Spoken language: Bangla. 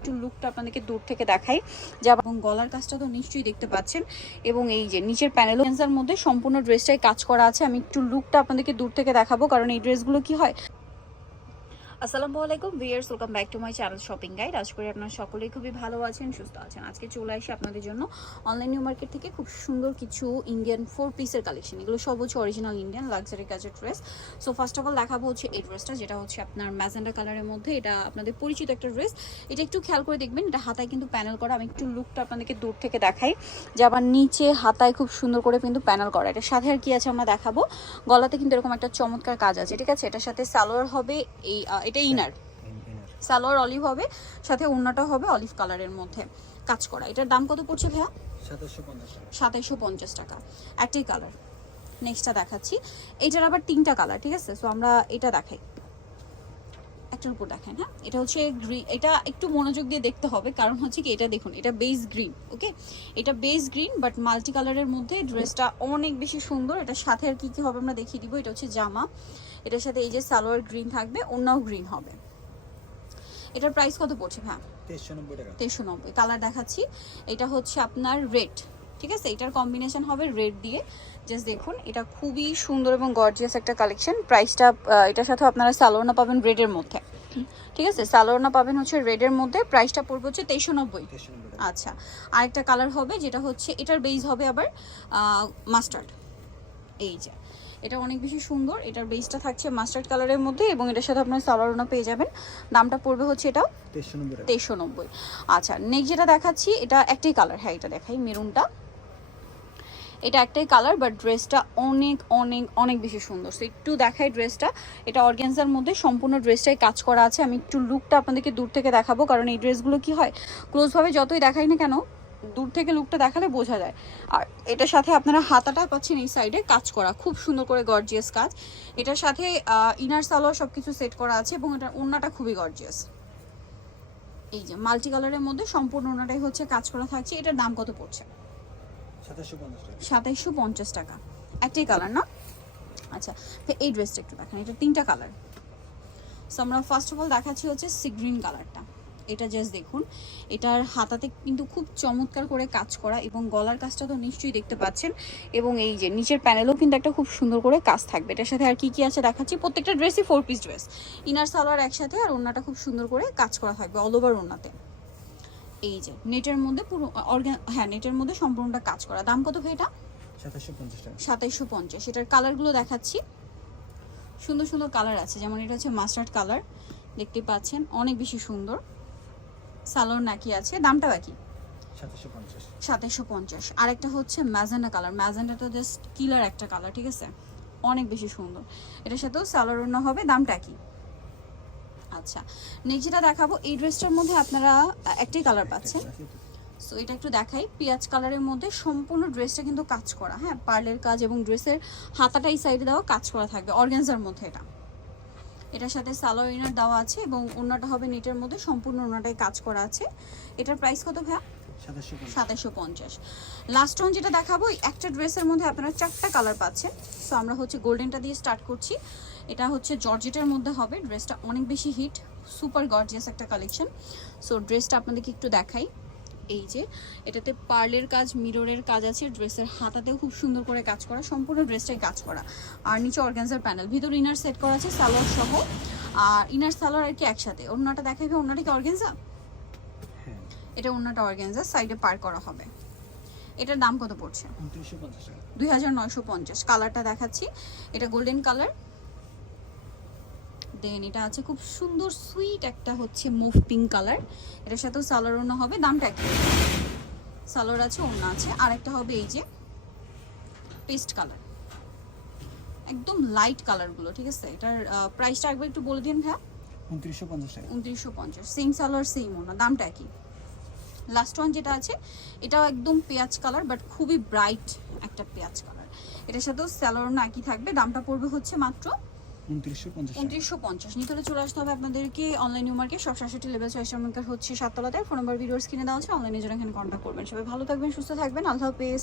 একটু লুকটা আপনাদেরকে দূর থেকে দেখাই। যা এবং গলার কাজটা তো নিশ্চয়ই দেখতে পাচ্ছেন। এবং এই যে নিচের প্যানেল মধ্যে সম্পূর্ণ ড্রেসটাই কাজ করা আছে। আমি একটু লুকটা আপনাদেরকে দূর থেকে দেখাবো, কারণ এই ড্রেসগুলো কি হয়? আসসালামু আলাইকুম viewers welcome back to my channel shopping guide. আজ করি আপনারা সকলেই খুবই ভালো আছেন, সুস্থ আছেন। আজকে চলে আসি আপনাদের জন্য অনলাইন নিউ মার্কেট থেকে খুব সুন্দর কিছু ইন্ডিয়ান ফোর পিসের কালেকশন এগুলো সব হচ্ছে অরিজিনাল ইন্ডিয়ান লাক্সারি কাজের dress so first of all দেখাবো হচ্ছে এই ড্রেসটা যেটা হচ্ছে আপনার ম্যাজেন্ডা কালারের মধ্যে। এটা আপনাদের পরিচিত একটা ড্রেস এটা একটু খেয়াল করে দেখবেন, এটা হাতায় কিন্তু প্যানেল করা। আমি একটু লুকটা আপনাদেরকে দূর থেকে দেখাই। যে আবার নিচে হাতায় খুব সুন্দর করে কিন্তু প্যানেল করা। এটা সাথে আর কি আছে আমরা দেখাবো। গলাতে কিন্তু এরকম একটা চমৎকার কাজ আছে। ঠিক আছে? এটার সাথে সালোয়ার হবে এই এটা ইনার। সালোয়ার অলিভ হবে সাথে ওড়নাটা হবে অলিভ কালারের মধ্যে কাজ করা। এটার দাম কত পড়ছে ভাইয়া? সাতাশশো পঞ্চাশ টাকা। একটাই কালার। নেক্সটটা দেখাচ্ছি। এইটার আবার তিনটা কালার ঠিক আছে? সো আমরা এটা দেখাই। একটার উপর দেখেন হ্যাঁ? এটা হচ্ছে গ্রিন এটা একটু মনোযোগ দিয়ে দেখতে হবে কারণ হচ্ছে কি এটা দেখুন এটা বেস গ্রিন ওকে এটা বেস গ্রিন বাট মাল্টি কালারের মধ্যে ড্রেসটা অনেক বেশি সুন্দর। এটা সাথে আর কি কী হবে আমরা দেখিয়ে দিব এটা হচ্ছে জামা। এটার সাথে এই যে সালোয়ার গ্রিন থাকবে অন্যও গ্রিন হবে। এটার প্রাইস কত পড়ছে হ্যাঁ তেইশশো নব্বই কালার দেখাচ্ছি। এটা হচ্ছে আপনার রেড ঠিক আছে? এটার কম্বিনেশন হবে রেড দিয়ে। জাস্ট দেখুন এটা খুবই সুন্দর এবং গর্জিয়াস একটা কালেকশন প্রাইসটা এটার সাথে আপনারা সালোনা পাবেন রেডের মধ্যে। ঠিক আছে? সালোনা পাবেন হচ্ছে রেডের মধ্যে। প্রাইসটা পড়বে হচ্ছে তেইশশো নব্বই। আচ্ছা আরেকটা কালার হবে যেটা হচ্ছে এটার বেস হবে আবার মাস্টার্ড এই যে এটা অনেক বেশি সুন্দর। এটার বেসটা থাকছে মাস্টার্ড কালারের মধ্যে এবং এটার সাথে আপনার সালোয়ারনা পেয়ে যাবেন। দামটা পড়বে হচ্ছে এটা তেইশশো নব্বই আচ্ছা নেক্সট যেটা দেখাচ্ছি এটা একটাই কালার হ্যাঁ এটা দেখাই মেরুনটা। এটা একটাই কালার বাট ড্রেসটা অনেক অনেক অনেক বেশি সুন্দর। সো একটু দেখাই ড্রেসটা এটা অর্গ্যানজার মধ্যে সম্পূর্ণ ড্রেসটাই কাজ করা আছে। আমি একটু লুকটা আপনাদেরকে দূর থেকে দেখাবো কারণ এই ড্রেসগুলো কি হয়? ক্লোজভাবে যতই দেখাই না কেন দূর থেকে লুকটা দেখালে বোঝা যায়। আর এটার সাথে আপনারা হাতাটা পাচ্ছেন এই সাইডে কাজ করা খুব সুন্দর করে গর্জিয়াস কাজ। এটার সাথে ইনার সালোয়ার সব কিছু সেট করা আছে এবং এটার ওড়নাটা খুবই গর্জিয়াস এই যে মাল্টি কালারের মধ্যে সম্পূর্ণ ওনাটাই হচ্ছে কাজ করা থাকছে। এটার দাম কত পড়ছে? সাতাশশো পঞ্চাশ টাকা। সাতাইশশো পঞ্চাশ টাকা। একটাই কালার না? আচ্ছা তো এই ড্রেসটা একটু দেখেন। এটা তিনটা কালার সো আমরা ফার্স্ট অফ অল দেখাচ্ছি হচ্ছে সি গ্রিন কালারটা এটা জাস্ট দেখুন। এটার হাতাতে কিন্তু খুব চমৎকার করে কাজ করা এবং গলার কাজটা তো নিশ্চয়ই দেখতে পাচ্ছেন। এবং এই যে নিচের প্যানেলও কিন্তু একটা খুব সুন্দর করে কাজ থাকবে। এটার সাথে আর কি কি আছে দেখাচ্ছি? প্রত্যেকটা ড্রেসই four piece dress inner salwar একসাথে আর ওড়নাটা খুব সুন্দর করে কাজ করা থাকবে অল ওভার ওড়নাতে। এই যে নেটের মধ্যে পুরো অর্গান হ্যাঁ নেটের মধ্যে সম্পূর্ণটা কাজ করা। দাম কত ভাই এটা? সাতাইশশো পঞ্চাশ এটার কালারগুলো দেখাচ্ছি। সুন্দর সুন্দর কালার আছে। যেমন এটা হচ্ছে মাস্টার্ড কালার দেখতে পাচ্ছেন? অনেক বেশি সুন্দর। সালোয়ার নাকি আছে? দামটাও একই। সাতাশশো পঞ্চাশ। আরেকটা হচ্ছে ম্যাজেন্ডা কালার। ম্যাজেন্ডা তো জাস্ট কিলার একটা কালার ঠিক আছে? অনেক বেশি সুন্দর। এটার সাথেও সালোয়ার অন্য হবে দামটা কি আচ্ছা নেক্সট যেটা দেখাবো এই ড্রেসটার মধ্যে আপনারা একটাই কালার পাচ্ছেন। সো এটা একটু দেখাই। পেঁয়াজ কালারের মধ্যে সম্পূর্ণ ড্রেসটা কিন্তু কাজ করা হ্যাঁ? পার্লের কাজ এবং ড্রেসের হাতাটা এই সাইডে দেওয়া কাজ করা থাকবে অর্গানজার মধ্যে এটা। এটার সাথে সালোয়ার ইনার দেওয়া আছে এবং ওনাটা হবে নেটের মধ্যে সম্পূর্ণ ওনাটাই কাজ করা আছে। এটার প্রাইস কত ভাইয়া? সাতাশশো পঞ্চাশ। লাস্ট ওয়ান যেটা দেখাবো একটা ড্রেসের মধ্যে আপনারা চারটা কালার পাচ্ছেন। সো আমরা হচ্ছে গোল্ডেনটা দিয়ে স্টার্ট করছি। এটা হচ্ছে জর্জেটের মধ্যে হবে। ড্রেসটা অনেক বেশি হিট সুপার গর্জিয়াস একটা কালেকশন সো ড্রেসটা আপনাদেরকে একটু দেখাই। এই যে এটাতে পার্লের কাজ মিররের কাজ আছে ড্রেসের হাতাতেও খুব সুন্দর করে কাজ করা সম্পূর্ণ ড্রেসটাই কাজ করা। আর নিচে অর্গানজার প্যানেল ভিতর ইনার সেট করা আছে সালোয়ার সহ। আর ইনার সালোয়ার আর কি একসাথে? অন্যটা দেখাইবে অন্যটা কি অর্গানজা? হ্যাঁ। এটা অন্যটা অর্গানজা সাইডে পার করা হবে। এটার দাম কত পড়ছে? দুই হাজার নয়শো পঞ্চাশ। কালারটা দেখাচ্ছি। এটা গোল্ডেন কালার দেন এটা আছে খুব সুন্দর সুইট একটা হচ্ছে মুভ পিঙ্ক কালার এটার সাথেও সালোয়ার অন্য হবে দামটা কি সালোয়ার আছে অন্য আছে। আর একটা হবে এই যে পেস্ট কালার একদম লাইট কালারগুলো ঠিক আছে? এটার প্রাইসটা একবার একটু বলে দিন ভাইয়া। উনত্রিশশো পঞ্চাশ টাকা। উনত্রিশশো পঞ্চাশ। সেম সালোয়ার সেম ওনা দামটা কি লাস্ট ওয়ান যেটা আছে এটাও একদম পেঁয়াজ কালার বাট খুবই ব্রাইট একটা পেঁয়াজ কালার এটার সাথেও স্যালোয়ার না একই থাকবে দামটা পড়বে হচ্ছে মাত্র পঞ্চাশ টাকা। উনত্রিশশো পঞ্চাশ। নিতে হলে চলে আসতে হবে আপনাদেরকে অনলাইন সব হচ্ছে সাততলাতে। ফোন নাম্বার ভিডিওস কিনে দেওয়া হচ্ছে অনলাইনে যারা এখানে কন্ট্যাক্ট করবেন। সবাই ভালো থাকবেন, সুস্থ থাকবেন। আল্লাহ হাফেজ।